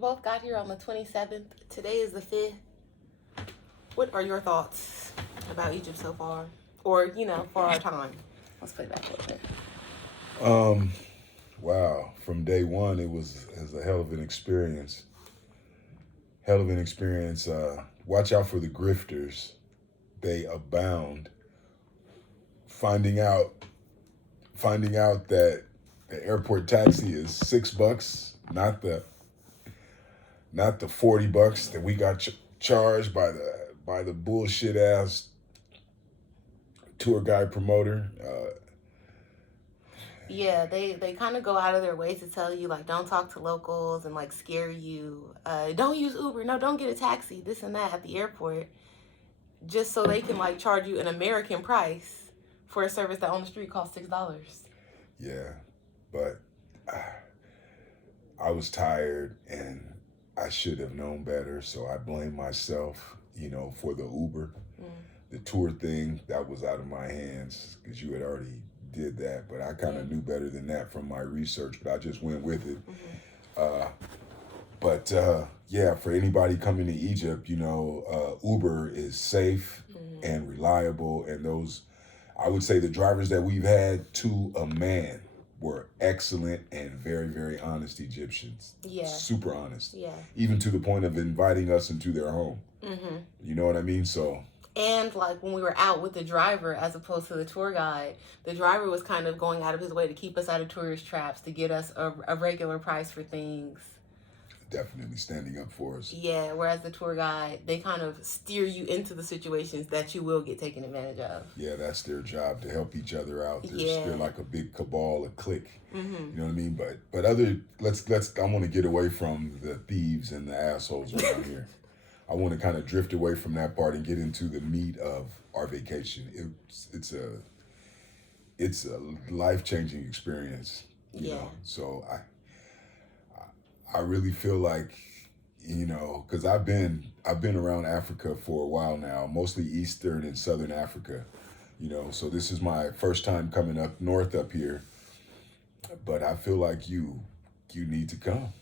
Both got here on the 27th. Today is the 5th. What are your thoughts about Egypt so far? Or, for our time? Let's play back a little bit. Um, wow. From day one, it was a hell of an experience. Hell of an experience. Watch out for the grifters. They abound. Finding out, finding out that the airport taxi is $6, not the $40 that we got charged by the bullshit ass tour guide promoter. Yeah, they kind of go out of their way to tell you, like, don't talk to locals and, like, scare you. Don't use Uber. No, don't get a taxi, this and that at the airport. Just so they can, like, charge you an American price for a service that on the street costs $6. Yeah, but I was tired and I should have known better, so I blame myself, for the Uber. Mm. The tour thing, that was out of my hands because you had already did that, but I kind of knew better than that from my research, but I just went with it. Mm-hmm. But yeah, for anybody coming to Egypt, Uber is safe and reliable, and I would say the drivers that we've had to a man were excellent and very, very honest Egyptians. Yeah. Super honest. Yeah. Even to the point of inviting us into their home. Mm-hmm. You know what I mean? So. And, like, when we were out with the driver as opposed to the tour guide, the driver was kind of going out of his way to keep us out of tourist traps, to get us a regular price for things. Definitely standing up for us. Yeah, whereas the tour guide, they kind of steer you into the situations that you will get taken advantage of. Yeah, that's their job, to help each other out. Yeah. They're like a big cabal, a clique. Mm-hmm. You know what I mean? But I want to get away from the thieves and the assholes around here. I want to kind of drift away from that part and get into the meat of our vacation. It's a life-changing experience. You know? So I really feel like, because I've been around Africa for a while now, mostly Eastern and Southern Africa, so this is my first time coming up north up here, but I feel like you need to come.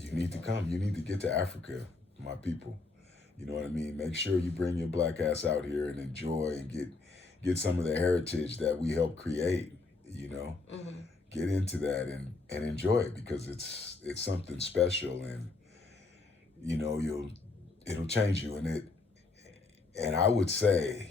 You need to come. You need to get to Africa, my people. You know what I mean? Make sure you bring your black ass out here and enjoy and get some of the heritage that we helped create, Mm-hmm. Get into that and enjoy it, because it's something special, and it'll change you, and I would say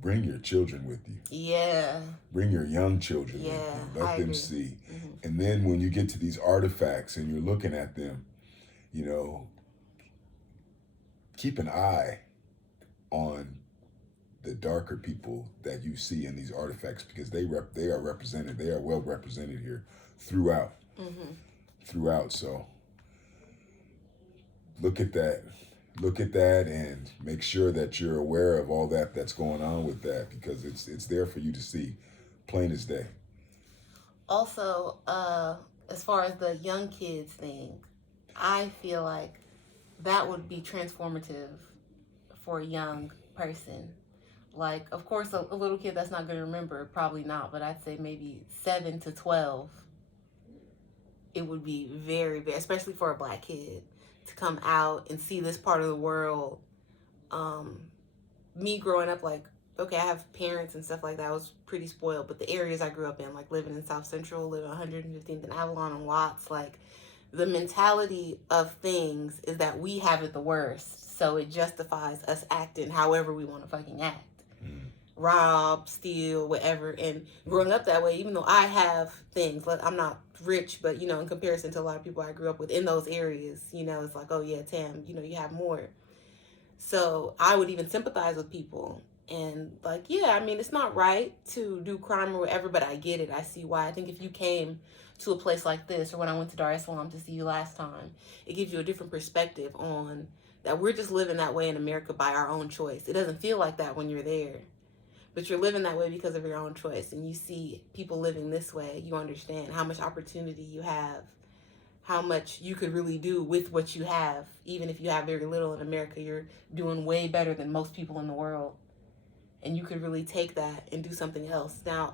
bring your children with you. Yeah. Bring your young children with you. Let them see. Mm-hmm. And then when you get to these artifacts and you're looking at them, keep an eye on the darker people that you see in these artifacts, because they are represented. They are well represented here throughout. Mm-hmm. Throughout. So look at that and make sure that you're aware of all that's going on with that, because it's there for you to see, plain as day. Also, as far as the young kids thing, I feel like that would be transformative for a young person. Like, of course, a little kid that's not going to remember, probably not, but I'd say maybe 7 to 12, it would be very, very, especially for a black kid, to come out and see this part of the world. Me growing up, like, okay, I have parents and stuff like that. I was pretty spoiled, but the areas I grew up in, like living in South Central, living 115th and Avalon and Watts, like, the mentality of things is that we have it the worst, so it justifies us acting however we want to fucking act. Rob, steal, whatever. And growing up that way, even though I have things, like, I'm not rich, but, in comparison to a lot of people I grew up with in those areas, it's like, oh yeah, Tam, you have more. So I would even sympathize with people. And, like, yeah, I mean, it's not right to do crime or whatever, but I get it. I see why. I think if you came to a place like this, or when I went to Dar es Salaam to see you last time, it gives you a different perspective on that we're just living that way in America by our own choice. It doesn't feel like that when you're there, but you're living that way because of your own choice, and you see people living this way. You understand how much opportunity you have, how much you could really do with what you have. Even if you have very little in America, you're doing way better than most people in the world, and you could really take that and do something else. Now,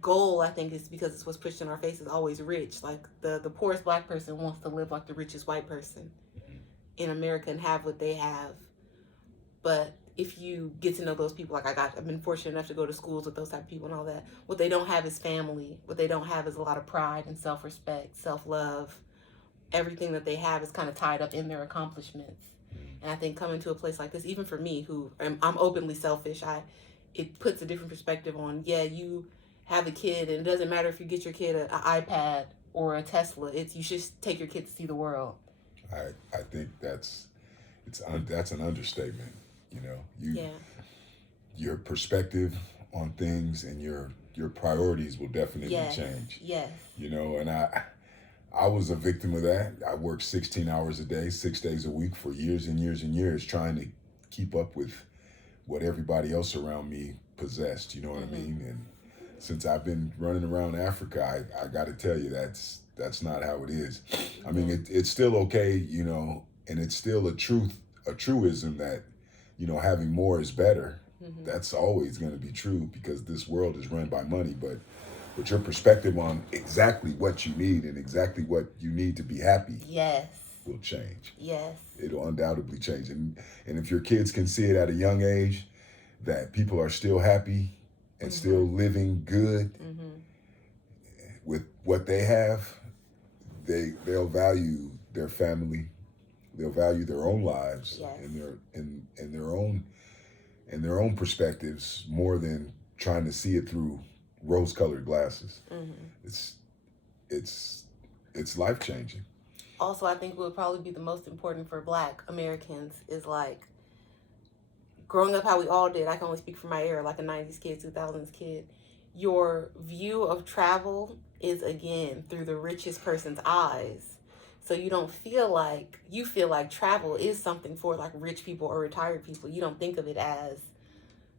goal, I think, is because it's what's pushed in our face, is always rich. Like the poorest black person wants to live like the richest white person in America and have what they have. But if you get to know those people, like I've been fortunate enough to go to schools with those type of people and all that. What they don't have is family. What they don't have is a lot of pride and self-respect, self-love. Everything that they have is kind of tied up in their accomplishments. And I think coming to a place like this, even for me, who I'm openly selfish, it puts a different perspective on, yeah, you have a kid, and it doesn't matter if you get your kid an iPad or a Tesla. You should take your kid to see the world. I think that's an understatement. You know, Yeah. your perspective on things and your priorities will definitely Yes. change. Yes. You know, and I was a victim of that. I worked 16 hours a day, 6 days a week for years and years and years, trying to keep up with what everybody else around me possessed. You know what I mean? And since I've been running around Africa, I got to tell you, that's not how it is. I mean, it's still okay, you know, and it's still a truism that, you know, having more is better. That's always going to be true because this world is run by money. But your perspective on exactly what you need and exactly what you need to be happy, yes, will change. Yes. It'll undoubtedly change. And if your kids can see it at a young age, that people are still happy and still living good with what they have, they'll value their family, they'll value their own lives, yes, and their own perspectives more than trying to see it through rose-colored glasses. It's life-changing. Also, I think what would probably be the most important for Black Americans is like growing up how we all did. I can only speak for my era, like a 90s kid, 2000s kid. Your view of travel is, again, through the richest person's eyes. So you feel like travel is something for like rich people or retired people. You don't think of it as,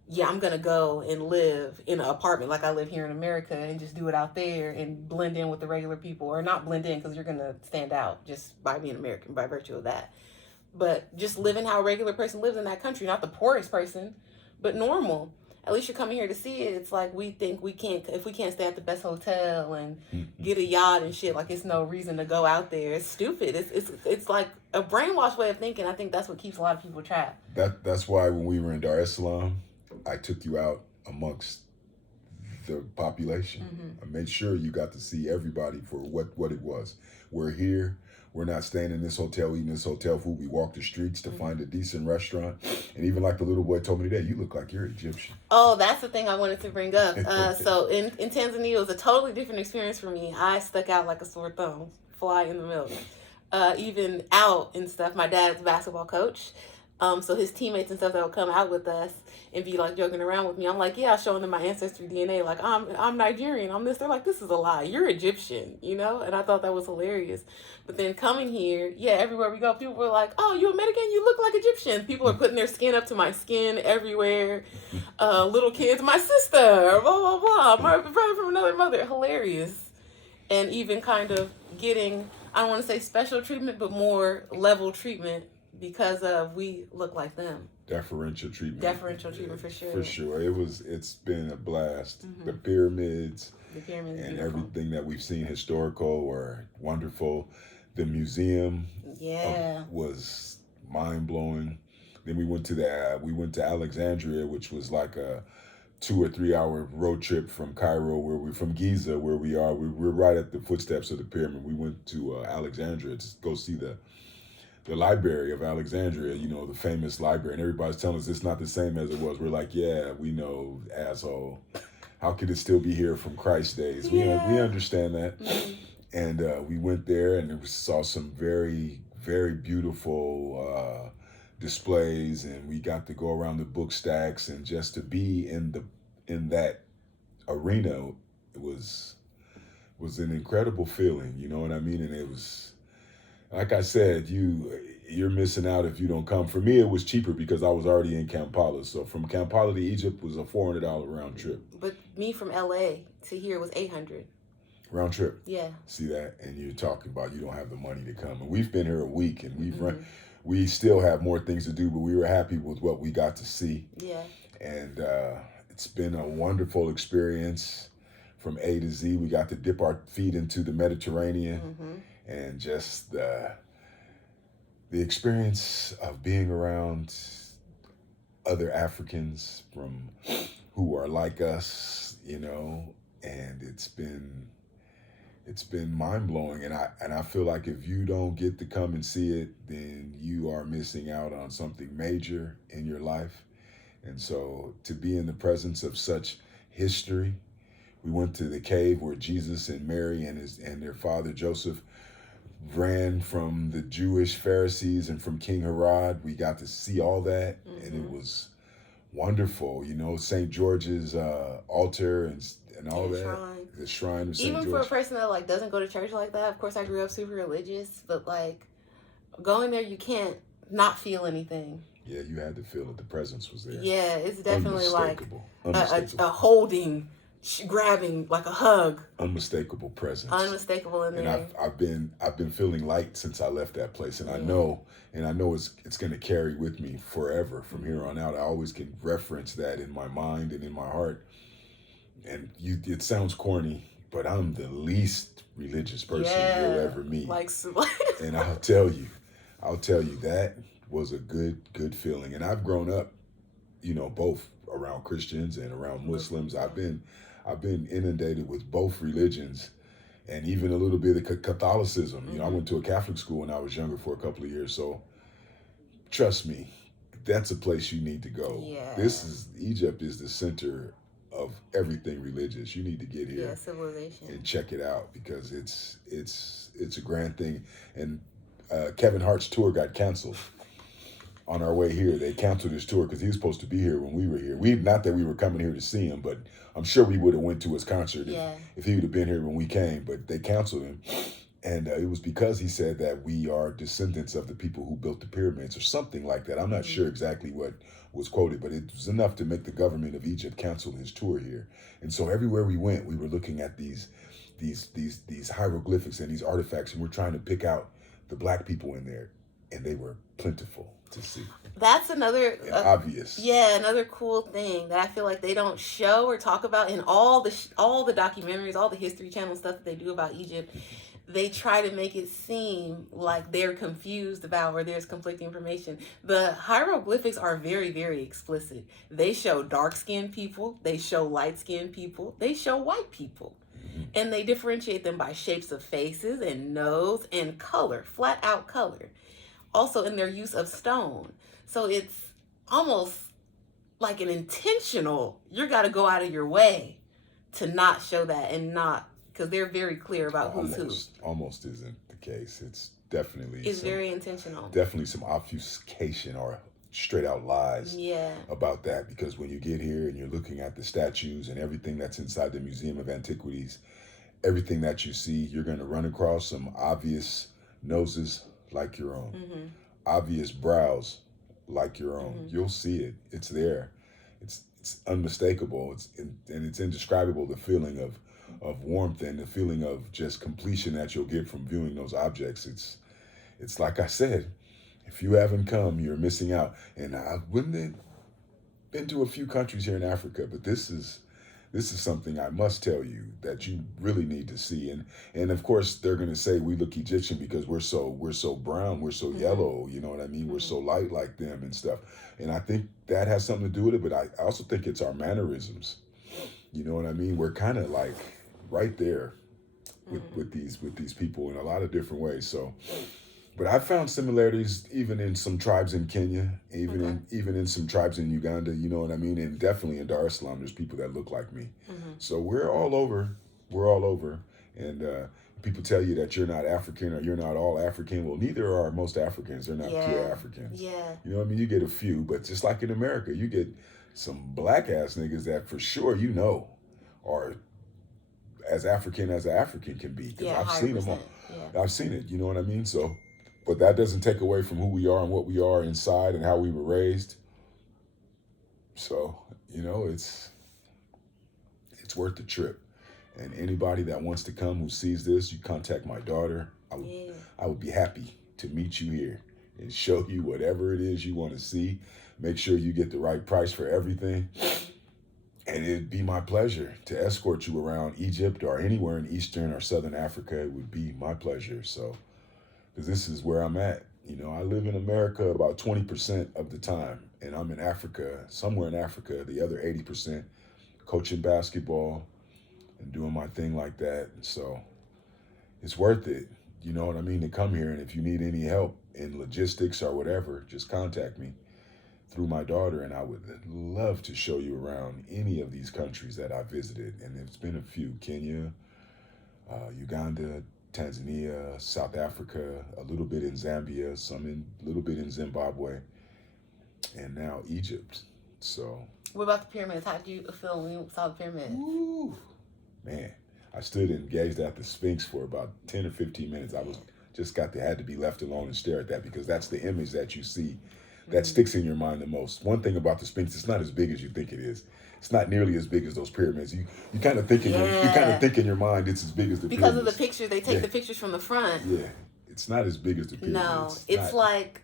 yeah, I'm going to go and live in an apartment like I live here in America and just do it out there and blend in with the regular people, or not blend in because you're going to stand out just by being American by virtue of that. But just living how a regular person lives in that country, not the poorest person, but normal. At least you're coming here to see it. It's like we think if we can't stay at the best hotel and get a yacht and shit, like it's no reason to go out there. It's stupid. It's like a brainwashed way of thinking. I think that's what keeps a lot of people trapped. That's why when we were in Dar es Salaam, I took you out amongst the population. I made sure you got to see everybody for what it was. We're here. We're not staying in this hotel, eating this hotel food. We walk the streets to find a decent restaurant. And even like the little boy told me today, you look like you're Egyptian. Oh, that's the thing I wanted to bring up. So in Tanzania, it was a totally different experience for me. I stuck out like a sore thumb, fly in the middle. Even out and stuff, my dad's basketball coach. So his teammates and stuff that would come out with us and be like joking around with me. I'm like, yeah, showing them my ancestry DNA. Like, I'm Nigerian. I'm this. They're like, this is a lie. You're Egyptian, you know? And I thought that was hilarious. But then coming here, yeah, everywhere we go, people were like, oh, you American? You look like Egyptian. People are putting their skin up to my skin everywhere. Little kids, my sister, blah, blah, blah. My brother from another mother. Hilarious. And even kind of getting, I don't want to say special treatment, but more level treatment because we look like them. Deferential treatment. For sure. For sure. It's been a blast. The pyramids and everything that we've seen historical or wonderful. The museum was mind-blowing. Then we went to Alexandria, which was like a 2 or 3 hour road trip from Cairo, where we're from Giza, where we are. We're right at the footsteps of the pyramid. We went to Alexandria to go see the library of Alexandria, you know, the famous library. And everybody's telling us it's not the same as it was. We're like, yeah, we know, asshole. How could it still be here from Christ's days? We understand that. And we went there and we saw some very, very beautiful displays, and we got to go around the book stacks, and just to be in that arena, it was an incredible feeling, you know what I mean? And it was, like I said, you're missing out if you don't come. For me, it was cheaper because I was already in Kampala. So from Kampala to Egypt was a $400 round trip. But me from LA to here was $800. Round trip. Yeah. See that? And you're talking about you don't have the money to come. And we've been here a week, and we still have more things to do, but we were happy with what we got to see. Yeah. And it's been a wonderful experience. from A to Z. We got to dip our feet into the Mediterranean, Mm-hmm. and just the experience of being around other Africans from who are like us, and it's been mind blowing, and I feel like if you don't get to come and see it, then you are missing out on something major in your life. And so to be in the presence of such history, we went to the cave where Jesus and Mary and their father Joseph ran from the Jewish Pharisees and from King Herod. We got to see all that, and it Mm-hmm. was wonderful. St. George's altar and all And that, shrine. the shrine of St. Even for a George. person that like doesn't go to church like that, of course I grew up super religious, but like going there you can't not feel anything. Yeah, you had to feel it. The presence was there. Yeah, it's definitely like Unmistakable. a holding, grabbing, like a hug. Unmistakable presence. Unmistakable in And there. I've been feeling light since I left that place, and I Yeah. know it's going to carry with me forever from here on out. I always can reference that in my mind and in my heart. And it sounds corny, but I'm the least religious person you'll ever meet. Like, And I'll tell you that was a good feeling. And I've grown up, both around Christians and around Muslims. I've been inundated with both religions, and even a little bit of Catholicism. I went to a Catholic school when I was younger for a couple of years. So trust me, that's a place you need to go. Yeah. Egypt is the center of everything religious. You need to get here, civilization, and check it out, because it's a grand thing. And Kevin Hart's tour got canceled on our way here. They canceled his tour because he was supposed to be here when we were here. Not that we were coming here to see him, but I'm sure we would have went to his concert if he would have been here when we came. But they canceled him, and it was because he said that we are descendants of the people who built the pyramids or something like that. I'm not sure exactly what was quoted, but it was enough to make the government of Egypt cancel his tour here. And so everywhere we went, we were looking at these hieroglyphics and these artifacts, and we're trying to pick out the black people in there, and they were plentiful to see. That's another obvious. Yeah, another cool thing that I feel like they don't show or talk about in all the documentaries, all the History Channel stuff that they do about Egypt. They try to make it seem like they're confused about, or there's conflicting information. The hieroglyphics are very, very explicit. They show dark-skinned people, they show light-skinned people, they show white people. And they differentiate them by shapes of faces and nose and color, flat out color. Also in their use of stone. So it's almost like an intentional, you got to go out of your way to not show that, and not, because they're very clear about who's who. Almost isn't the case. It's definitely very intentional. Definitely some obfuscation or straight out lies about that, because when you get here and you're looking at the statues and everything that's inside the Museum of Antiquities, everything that you see, you're going to run across some obvious noses like your own, obvious brows like your own. You'll see it. It's there. It's unmistakable. It's indescribable, the feeling of warmth and the feeling of just completion that you'll get from viewing those objects. It's like I said, if you haven't come, you're missing out. And I've been to a few countries here in Africa, but this is something I must tell you that you really need to see. And of course they're going to say we look Egyptian because we're so brown, we're so yellow, you know what I mean? We're so light like them and stuff. And I think that has something to do with it, but I also think it's our mannerisms. You know what I mean? We're kind of like right there with these people in a lot of different ways. So, but I found similarities even in some tribes in Kenya, even in some tribes in Uganda, you know what I mean? And definitely in Dar es Salaam, there's people that look like me. So we're all over. And people tell you that you're not African or you're not all African. Well, neither are most Africans. They're not pure Africans. Yeah. You know what I mean? You get a few, but just like in America, you get some black ass niggas that for sure are as African as an African can be. Because I've seen them all. Yeah. I've seen it, you know what I mean? So, but that doesn't take away from who we are and what we are inside and how we were raised. So, it's worth the trip. And anybody that wants to come who sees this, you contact my daughter. I would be happy to meet you here and show you whatever it is you want to see. Make sure you get the right price for everything. And it'd be my pleasure to escort you around Egypt or anywhere in Eastern or Southern Africa. It would be my pleasure. So, because this is where I'm at. You know, I live in America about 20% of the time, and I'm in Africa, somewhere in Africa, the other 80%, coaching basketball and doing my thing like that. And so it's worth it, you know what I mean, to come here. And if you need any help in logistics or whatever, just contact me through my daughter, and I would love to show you around any of these countries that I visited. And it's been a few: Kenya, Uganda, Tanzania, South Africa, a little bit in Zambia, a little bit in Zimbabwe, and now Egypt. So. What about the pyramids? How did you feel when you saw the pyramids? Ooh, man, I stood and gazed at the Sphinx for about 10 or 15 minutes. Had to be left alone and stare at that, because that's the image that you see that sticks in your mind the most. One thing about the Sphinx, it's not as big as you think it is. It's not nearly as big as those pyramids. You kind of think in your mind it's as big as the because pyramids. of the picture. They take the pictures from the front. Yeah, it's not as big as the pyramids. No, it's like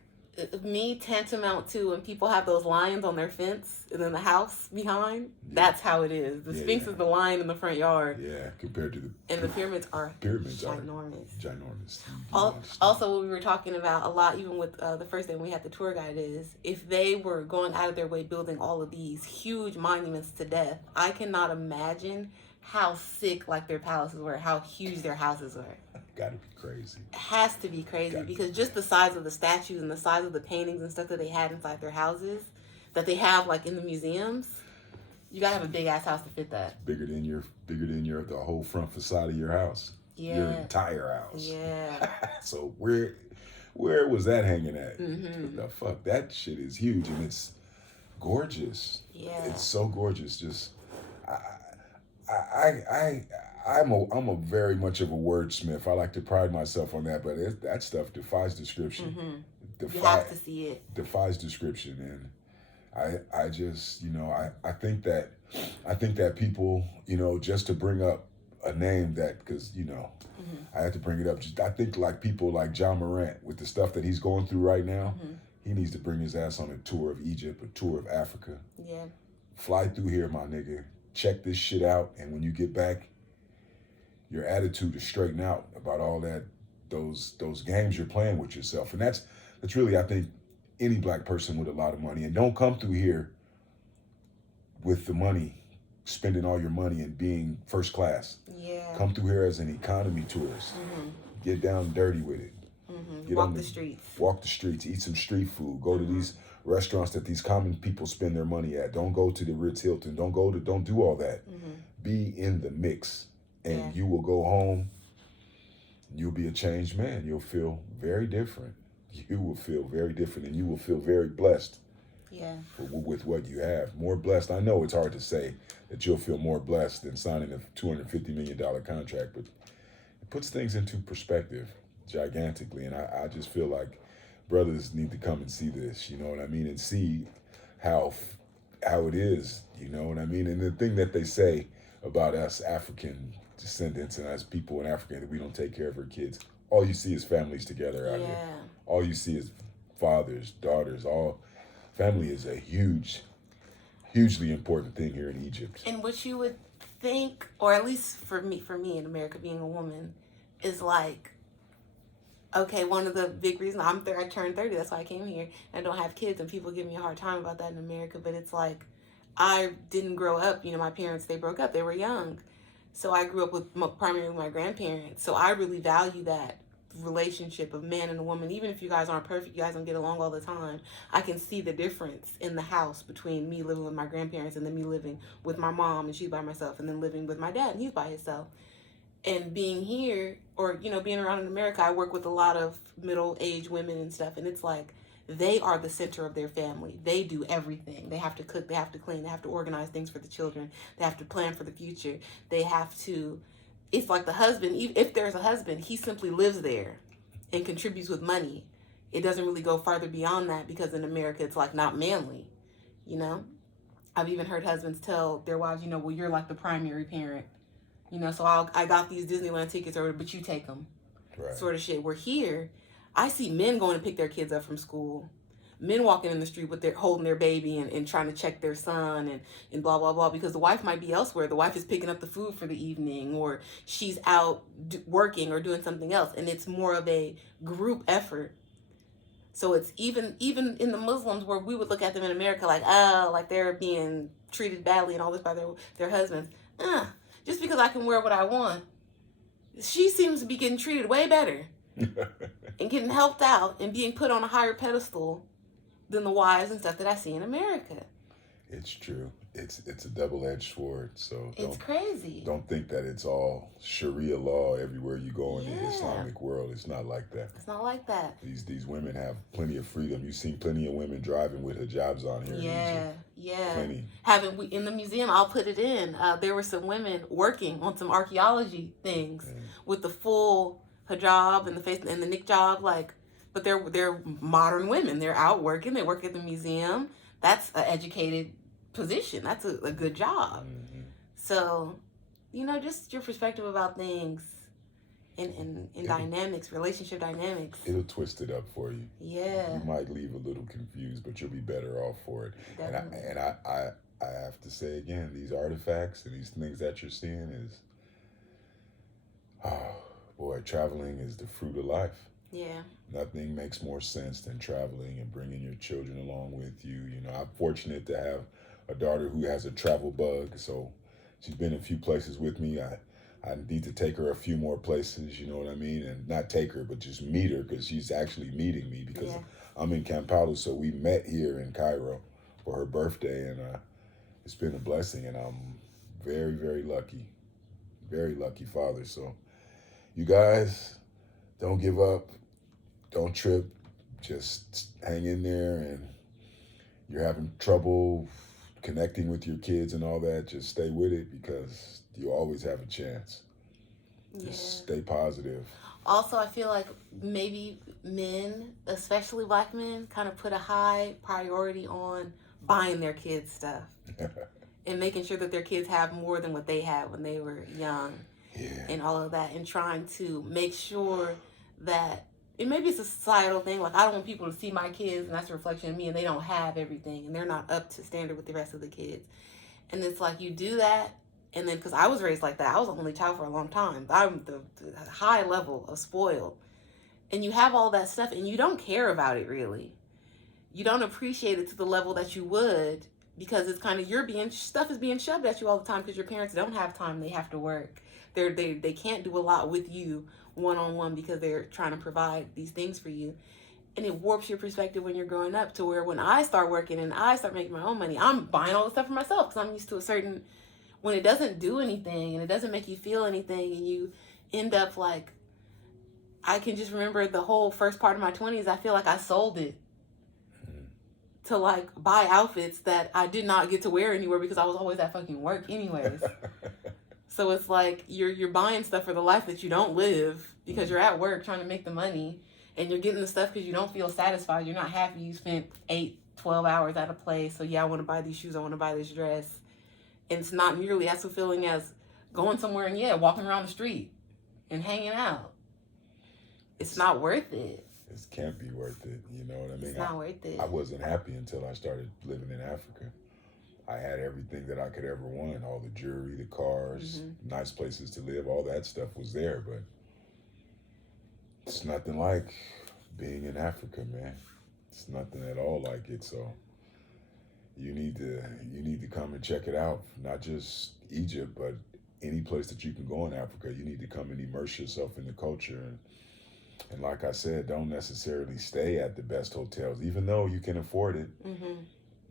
me tantamount to when people have those lions on their fence and then the house behind. Yeah. That's how it is. The Sphinx is the lion in the front yard. Yeah, compared to the pyramids are ginormous. Also, what we were talking about a lot, even with the first day when we had the tour guide, is if they were going out of their way building all of these huge monuments to death, I cannot imagine how sick like their palaces were, how huge their houses were. Gotta be crazy. It has to be crazy because just the size of the statues and the size of the paintings and stuff that they had inside their houses, that they have like in the museums, you gotta have a big ass house to fit that. Bigger than the whole front facade of your house. Yeah. Your entire house. Yeah. So where was that hanging at? Mm-hmm. The fuck, that shit is huge and it's gorgeous. Yeah. It's so gorgeous. Just I'm a very much of a wordsmith. I like to pride myself on that, but that stuff defies description. Mm-hmm. You have to see it. Defies description, and I just, you know, I think that people, you know, just to bring up a name that, because, you know, I had to bring it up. I think like people like John Morant, with the stuff that he's going through right now, he needs to bring his ass on a tour of Egypt, a tour of Africa. Yeah. Fly through here, my nigga. Check this shit out, and when you get back, your attitude is straighten out about all that, those games you're playing with yourself. And that's really, I think, any black person with a lot of money. And don't come through here with the money, spending all your money and being first class. Yeah. Come through here as an economy tourist. Get down dirty with it. Walk the streets. Walk the streets. Eat some street food. Go to these restaurants that these common people spend their money at. Don't go to the Ritz Hilton. Don't do all that. Be in the mix. And you will go home, you'll be a changed man. You'll feel very different. You will feel very different, and you will feel very blessed. Yeah. With what you have. More blessed. I know it's hard to say that you'll feel more blessed than signing a $250 million contract, but it puts things into perspective gigantically. And I just feel like brothers need to come and see this, you know what I mean, and see how it is, you know what I mean. And the thing that they say about us African descendants and us people in Africa, that we don't take care of our kids. All you see is families together out here. All you see is fathers, daughters. All family is a hugely important thing here in Egypt. And what you would think, or at least for me in America, being a woman, is like, okay, one of the big reasons I turned 30, that's why I came here. I don't have kids, and people give me a hard time about that in America, but it's like, I didn't grow up, you know, my parents, they broke up, they were young. So I grew up primarily with my grandparents. So I really value that relationship of man and a woman. Even if you guys aren't perfect, you guys don't get along all the time, I can see the difference in the house between me living with my grandparents and then me living with my mom and she's by herself, and then living with my dad and he's by himself. And being here, or, you know, being around in America, I work with a lot of middle-aged women and stuff, and it's like, they are the center of their family. They do everything. They have to cook, they have to clean, they have to organize things for the children, they have to plan for the future. They have to, it's like the husband, if there's a husband, he simply lives there and contributes with money. It doesn't really go farther beyond that, because in America, it's like not manly, you know? I've even heard husbands tell their wives, you know, well, you're like the primary parent, you know, so I got these Disneyland tickets, or but you take them, right, sort of shit. We're here. I see men going to pick their kids up from school. men walking in the street with their holding their baby and trying to check their son and blah blah blah, because the wife might be elsewhere. The wife is picking up the food for the evening, or she's out working or doing something else, and it's more of a group effort. So it's even in the Muslims, where we would look at them in America like, oh, like they're being treated badly and all this by their husbands. Just because I can wear what I want, she seems to be getting treated way better and getting helped out and being put on a higher pedestal than the wives and stuff that I see in America. It's true. It's a double-edged sword. So it's crazy. Don't think that it's all Sharia law everywhere you go in the Islamic world. It's not like that. It's not like that. These women have plenty of freedom. You've seen plenty of women driving with hijabs on here. Yeah. Plenty. In the museum, I'll put it in. There were some women working on some archaeology things with the full hijab and the face and the niqab, like, but they're modern women. They're out working. They work at the museum. That's an educated position. That's a good job. So, just your perspective about things in dynamics, relationship dynamics. It'll twist it up for you. Yeah. You might leave a little confused, but you'll be better off for it. Definitely. And I have to say again, these artifacts and these things that you're seeing is, oh boy, traveling is the fruit of life. Yeah. Nothing makes more sense than traveling and bringing your children along with you. I'm fortunate to have a daughter who has a travel bug, so she's been a few places with me. I need to take her a few more places, you know what I mean? And not take her, but just meet her, because she's actually meeting me, because I'm in Kampala, so we met here in Cairo for her birthday, and it's been a blessing, and I'm very, very lucky father. So you guys, don't give up, don't trip, just hang in there, and you're having trouble connecting with your kids and all that, just stay with it, because you always have a chance. Just stay positive. Also, I feel like maybe men, especially black men, kind of put a high priority on buying their kids stuff and making sure that their kids have more than what they had when they were young and all of that, and trying to make sure that, and maybe it's a societal thing, like I don't want people to see my kids and that's a reflection of me and they don't have everything and they're not up to standard with the rest of the kids. And it's like you do that, and then, because I was raised like that, I was the only child for a long time. I'm the high level of spoiled. And you have all that stuff and you don't care about it really. You don't appreciate it to the level that you would, because it's kind of stuff is being shoved at you all the time, because your parents don't have time, they have to work. They can't do a lot with you one-on-one because they're trying to provide these things for you. And it warps your perspective when you're growing up, to where when I start working and I start making my own money, I'm buying all the stuff for myself, because I'm used to a certain, when it doesn't do anything and it doesn't make you feel anything, and you end up like, I can just remember the whole first part of my 20s, I feel like I sold it to like buy outfits that I did not get to wear anywhere because I was always at fucking work anyways. So it's like you're buying stuff for the life that you don't live, because you're at work trying to make the money, and you're getting the stuff because you don't feel satisfied. You're not happy. You spent 8-12 hours at a place. So I want to buy these shoes. I want to buy this dress. And it's not nearly as fulfilling as going somewhere and walking around the street and hanging out. It's not worth it. It can't be worth it. You know what I mean? It's not worth it. I wasn't happy until I started living in Africa. I had everything that I could ever want. All the jewelry, the cars, nice places to live, all that stuff was there, but it's nothing like being in Africa, man. It's nothing at all like it. So you need to come and check it out. Not just Egypt, but any place that you can go in Africa. You need to come and immerse yourself in the culture. And like I said, don't necessarily stay at the best hotels, even though you can afford it.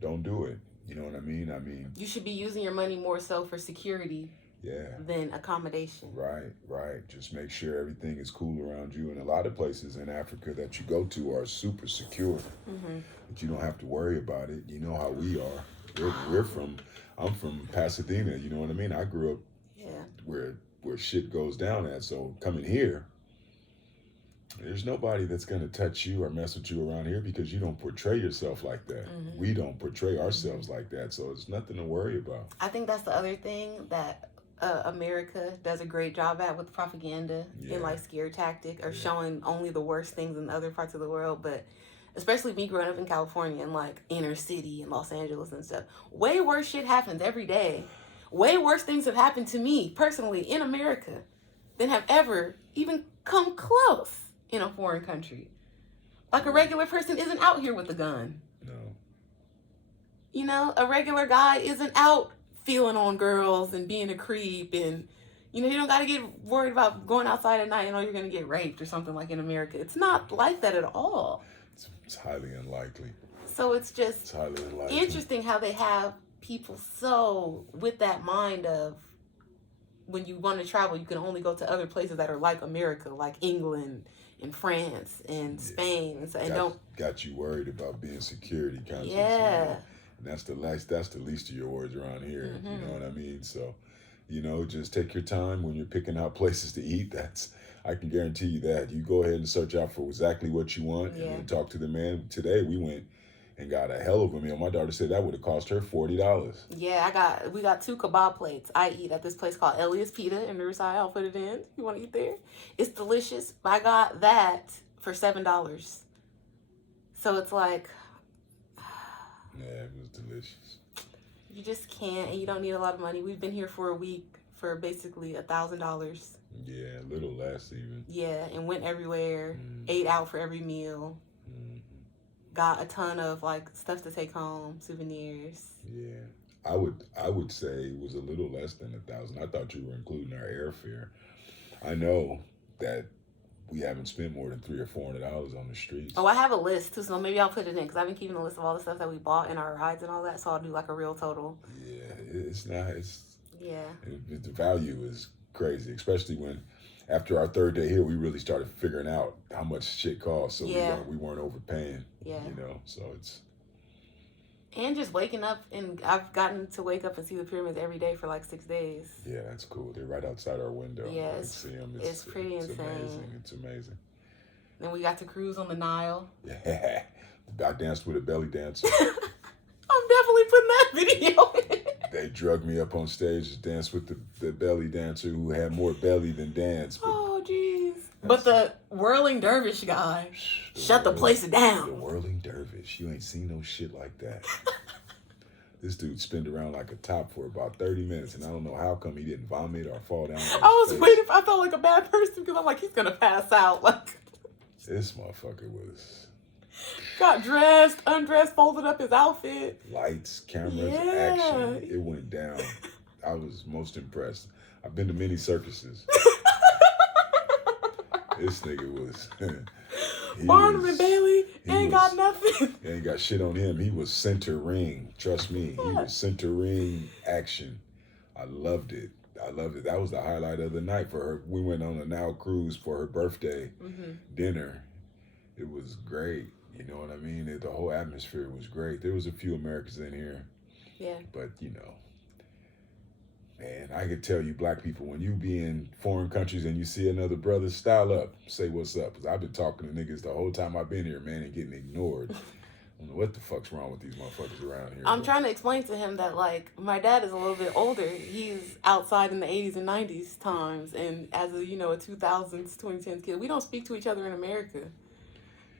Don't do it. You know what I mean? You should be using your money more so for security than accommodation. Right. Just make sure everything is cool around you. And a lot of places in Africa that you go to are super secure. But you don't have to worry about it. You know how we are. I'm from Pasadena, you know what I mean? I grew up where shit goes down at. So coming here, there's nobody that's going to touch you or mess with you around here, because you don't portray yourself like that. We don't portray ourselves like that. So it's nothing to worry about. I think that's the other thing that America does a great job at, with propaganda and like scare tactic, or showing only the worst things in other parts of the world. But especially me growing up in California and like inner city and Los Angeles and stuff. Way worse shit happens every day. Way worse things have happened to me personally in America than have ever even come close in a foreign country. Like a regular person isn't out here with a gun. No. You know, a regular guy isn't out feeling on girls and being a creep, and you don't got to get worried about going outside at night and you're going to get raped or something like in America. It's not like that at all. It's highly unlikely. So it's just highly unlikely. Interesting how they have people so with that mind of when you want to travel, you can only go to other places that are like America, like England and France and Spain, and got you worried about being security conscious. Yeah. And that's the least of your worries around here. Mm-hmm. You know what I mean? So, just take your time when you're picking out places to eat. I can guarantee you that. You go ahead and search out for exactly what you want and then talk to the man. Today we went and got a hell of a meal. My daughter said that would have cost her $40. Yeah, we got 2 kebab plates. I eat at this place called Elias Pita in Riverside. I'll put it in. You want to eat there? It's delicious. I got that for $7. So it's like, yeah, it was delicious. You just can't, and you don't need a lot of money. We've been here for a week for basically $1,000. Yeah, a little less even. Yeah, and went everywhere. Ate out for every meal. Got a ton of like stuff to take home, souvenirs. Yeah, I would say it was a little less than $1,000. I thought you were including our airfare. I know that we haven't spent more than $300 or $400 on the streets. Oh, I have a list too, so maybe I'll put it in because I've been keeping a list of all the stuff that we bought and our rides and all that. So I'll do like a real total. Yeah, it's not. Yeah. The value is crazy, especially when after our third day here, we really started figuring out how much shit costs. So we weren't overpaying. Yeah. So it's. And just waking up, and I've gotten to wake up and see the pyramids every day for like 6 days. Yeah, that's cool. They're right outside our window. Yeah, it's pretty insane. Amazing. It's amazing. Then we got to cruise on the Nile. Yeah, I danced with a belly dancer. I'm definitely putting that video in. They drugged me up on stage to dance with the belly dancer who had more belly than dance. Oh, jeez. But the whirling dervish guy shut the place down. The whirling dervish. You ain't seen no shit like that. This dude spinned around like a top for about 30 minutes, and I don't know how come he didn't vomit or fall down. I felt like a bad person because I'm like, he's going to pass out. Like, this motherfucker was... Got dressed, undressed, folded up his outfit. Lights, cameras, action. It went down. I was most impressed. I've been to many circuses. This nigga was... Barnum and Bailey ain't got nothing. Ain't got shit on him. He was center ring. Trust me. He was center ring action. I loved it. That was the highlight of the night for her. We went on a Nile cruise for her birthday dinner. It was great. You know what I mean? The whole atmosphere was great. There was a few Americans in here. Yeah. But, man, I could tell you black people, when you be in foreign countries and you see another brother, style up, say what's up. Because I've been talking to niggas the whole time I've been here, man, and getting ignored. I don't know what the fuck's wrong with these motherfuckers around here. I'm trying to explain to him that, like, my dad is a little bit older. He's outside in the 80s and 90s times. And as a 2000s, 2010s kid, we don't speak to each other in America.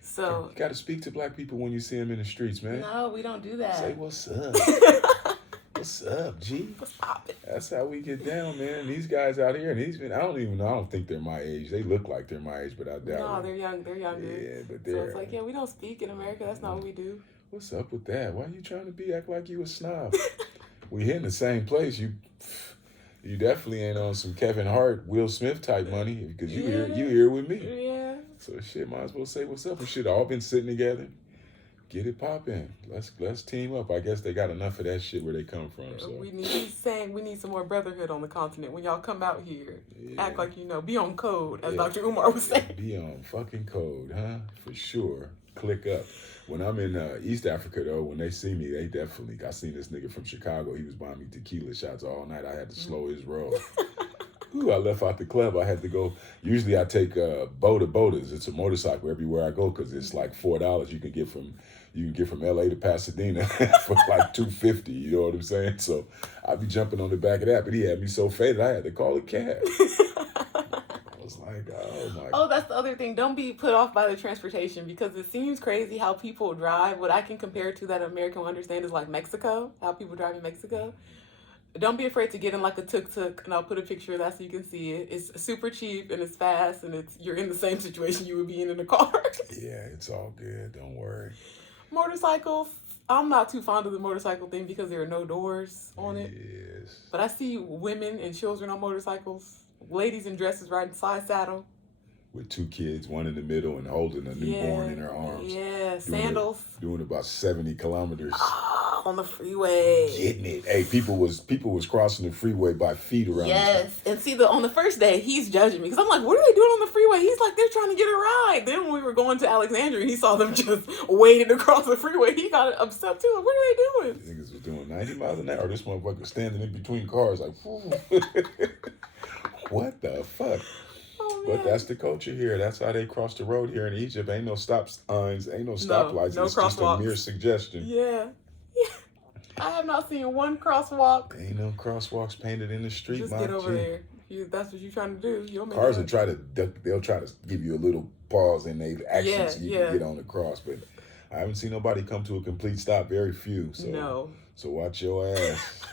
So you got to speak to black people when you see them in the streets, man. No, we don't do that. Say what's up. What's up, G? What's poppin'? That's how we get down, man. These guys out here, and I don't even know. I don't think they're my age. They look like they're my age, but I doubt it. No, they're young. They're younger. Yeah, but so it's like, we don't speak in America. That's not what we do. What's up with that? Why are you trying to act like you a snob? We here in the same place. You definitely ain't on some Kevin Hart, Will Smith type money because you here with me. Yeah. So shit, might as well say what's up. We should all been sitting together. Get it poppin'. Let's team up. I guess they got enough of that shit where they come from. So we need some more brotherhood on the continent. When y'all come out here, act like be on code, as Dr. Umar was saying. Be on fucking code, huh? For sure. Click up. When I'm in East Africa, though, when they see me, they definitely... I seen this nigga from Chicago. He was buying me tequila shots all night. I had to slow his roll. Ooh, I left out the club. I had to go. Usually I take bodas. It's a motorcycle everywhere I go because it's like $4 you can get from LA to Pasadena for like $2.50. You know what I'm saying? So I'd be jumping on the back of that, but he had me so faded I had to call a cab. I was like, like, oh my. Oh, that's the other thing. Don't be put off by the transportation because it seems crazy how people drive. What I can compare to that American will understand is like Mexico, how people drive in Mexico. Don't be afraid to get in like a tuk-tuk, and I'll put a picture of that so you can see it. It's super cheap and it's fast, and you're in the same situation you would be in a car. Yeah, it's all good. Don't worry. Motorcycles. I'm not too fond of the motorcycle thing because there are no doors on it. Yes. But I see women and children on motorcycles, ladies in dresses riding side saddle. With 2 kids, one in the middle and holding a newborn in her arms. Yeah, sandals. Doing about 70 kilometers. On the freeway. Getting it. Hey, people was crossing the freeway by feet around. Yes. And see, on the first day, he's judging me. Because I'm like, what are they doing on the freeway? He's like, they're trying to get a ride. Then when we were going to Alexandria, he saw them just wading across the freeway. He got upset too. Like, what are they doing? Niggas was doing 90 miles an hour. This motherfucker standing in between cars like, what the fuck? Oh, but that's the culture here. That's how they cross the road here in Egypt. Ain't no stop signs. Ain't no stoplights. No it's crosswalks. Just a mere suggestion. Yeah. I have not seen one crosswalk. Ain't no crosswalks painted in the street. Just get over there. That's what you're trying to do. You'll make Cars will try to they'll try to give you a little pause in their action so you can get on the cross. But I haven't seen nobody come to a complete stop. Very few. So So watch your ass.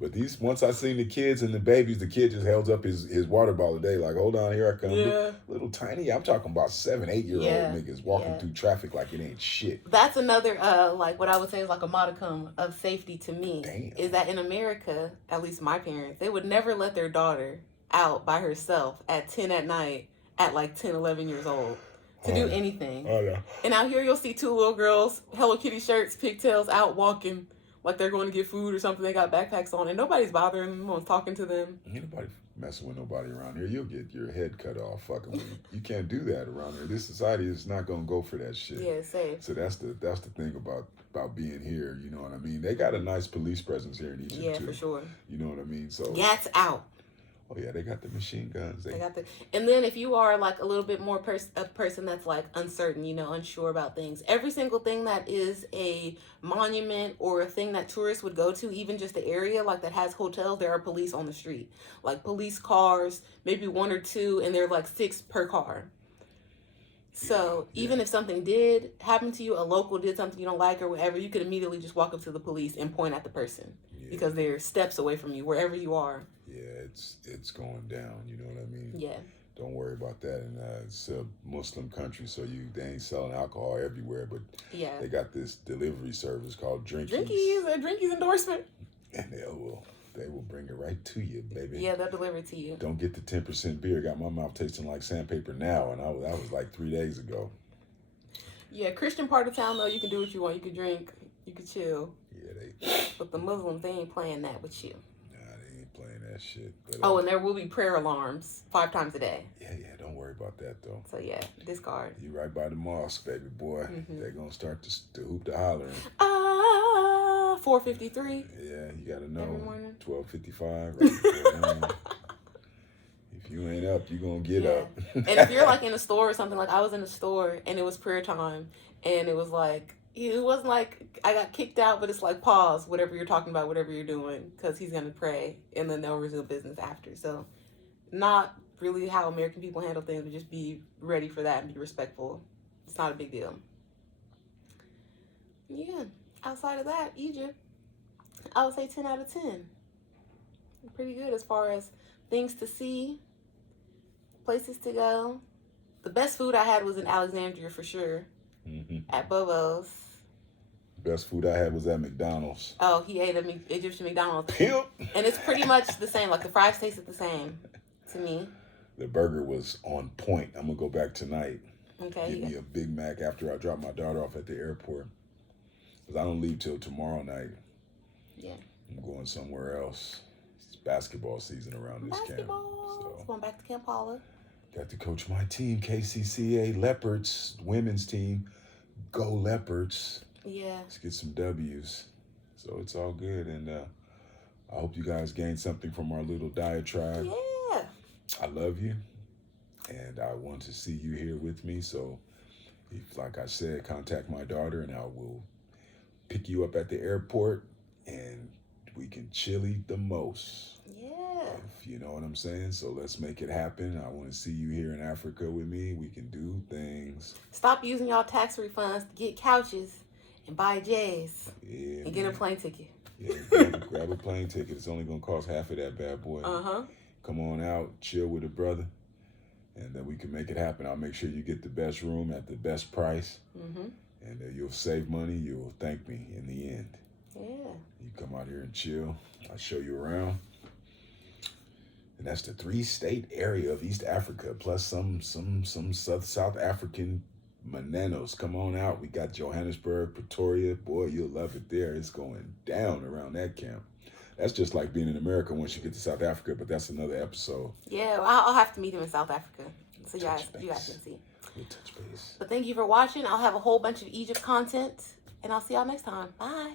But once I seen the kids and the babies, the kid just held up his water bottle today, like, hold on, here I come. Yeah. Little tiny, I'm talking about 7, 8-year-old niggas walking through traffic like it ain't shit. That's another, like what I would say is like a modicum of safety to me. Damn. Is that in America, at least my parents, they would never let their daughter out by herself at 10 at night at like 10, 11 years old to do anything. Oh, yeah. And out here you'll see 2 little girls, Hello Kitty shirts, pigtails, out walking like they're going to get food or something. They got backpacks on and nobody's bothering them, no one's talking to them. Ain't nobody messing with nobody around here. You'll get your head cut off fucking with you. You can't do that around here. This society is not gonna go for that shit. Yeah, it's safe. So that's the thing about being here, you know what I mean? They got a nice police presence here in Egypt too. Yeah, for sure. You know what I mean? So Gats out. Oh yeah, they got the machine guns. They got and then if you are like a little bit more a person that's like uncertain, unsure about things, every single thing that is a monument or a thing that tourists would go to, even just the area like that has hotels, there are police on the street, like police cars, maybe 1 or 2, and they're like 6 per car. So even if something did happen to you, a local did something you don't like or whatever, you could immediately just walk up to the police and point at the person because they're steps away from you, wherever you are. Yeah, it's going down. You know what I mean? Yeah. Don't worry about that. And it's a Muslim country, so they ain't selling alcohol everywhere. But they got this delivery service called Drinkies. A Drinkies endorsement. And they will bring it right to you, baby. Yeah, they'll deliver it to you. Don't get the 10% beer. Got my mouth tasting like sandpaper now, and that was like 3 days ago. Yeah, Christian part of town though, you can do what you want. You can drink, you can chill. Yeah, But the Muslims, they ain't playing that with you. Playing that shit. But, and there will be prayer alarms 5 times a day. Yeah, don't worry about that though. So discard. You right by the mosque, baby boy. Mm-hmm. They're gonna start to hoop the hollering. 4:53. Yeah, you gotta know. Every morning. 12:55. Right if you ain't up, you gonna get up. And if you're like in a store or something, like I was in a store and it was prayer time, and it was like. It wasn't like I got kicked out, but it's like pause, whatever you're talking about, whatever you're doing, because he's going to pray, and then they'll resume business after. So not really how American people handle things, but just be ready for that and be respectful. It's not a big deal. Yeah. Outside of that, Egypt, I would say 10 out of 10. Pretty good as far as things to see, places to go. The best food I had was in Alexandria for sure. Mm-hmm. At Bobo's. Best food I had was at McDonald's. Oh, he ate at Egyptian McDonald's. Pimp. And it's pretty much the same. Like the fries tasted the same to me. The burger was on point. I'm gonna go back tonight. Okay. Give me a Big Mac after I drop my daughter off at the airport. Because I don't leave till tomorrow night. Yeah. I'm going somewhere else. It's basketball season around this camp. So going back to Kampala. Got to coach my team, KCCA Leopards, women's team. Go Leopards. Yeah. Let's get some W's. So it's all good. And I hope you guys gained something from our little diatribe. Yeah. I love you. And I want to see you here with me. So, if, like I said, contact my daughter and I will pick you up at the airport and we can chill eat the most. Yeah. If you know what I'm saying. So let's make it happen. I want to see you here in Africa with me. We can do things. Stop using y'all tax refunds to get couches and buy J's Yeah, and get a plane ticket. Yeah, grab a plane ticket. It's only gonna cost half of that bad boy. Come on out, chill with a brother, and then we can make it happen. I'll make sure you get the best room at the best price, and you'll save money. You'll thank me in the end. Yeah. You come out here and chill. I'll show you around. And that's the 3-state area of East Africa, plus some South African Mananos. Come on out. We got Johannesburg, Pretoria. Boy, you'll love it there. It's going down around that camp. That's just like being in America once you get to South Africa, but that's another episode. Yeah, well, I'll have to meet him in South Africa so you guys can see. We'll touch base. But thank you for watching. I'll have a whole bunch of Egypt content, and I'll see y'all next time. Bye.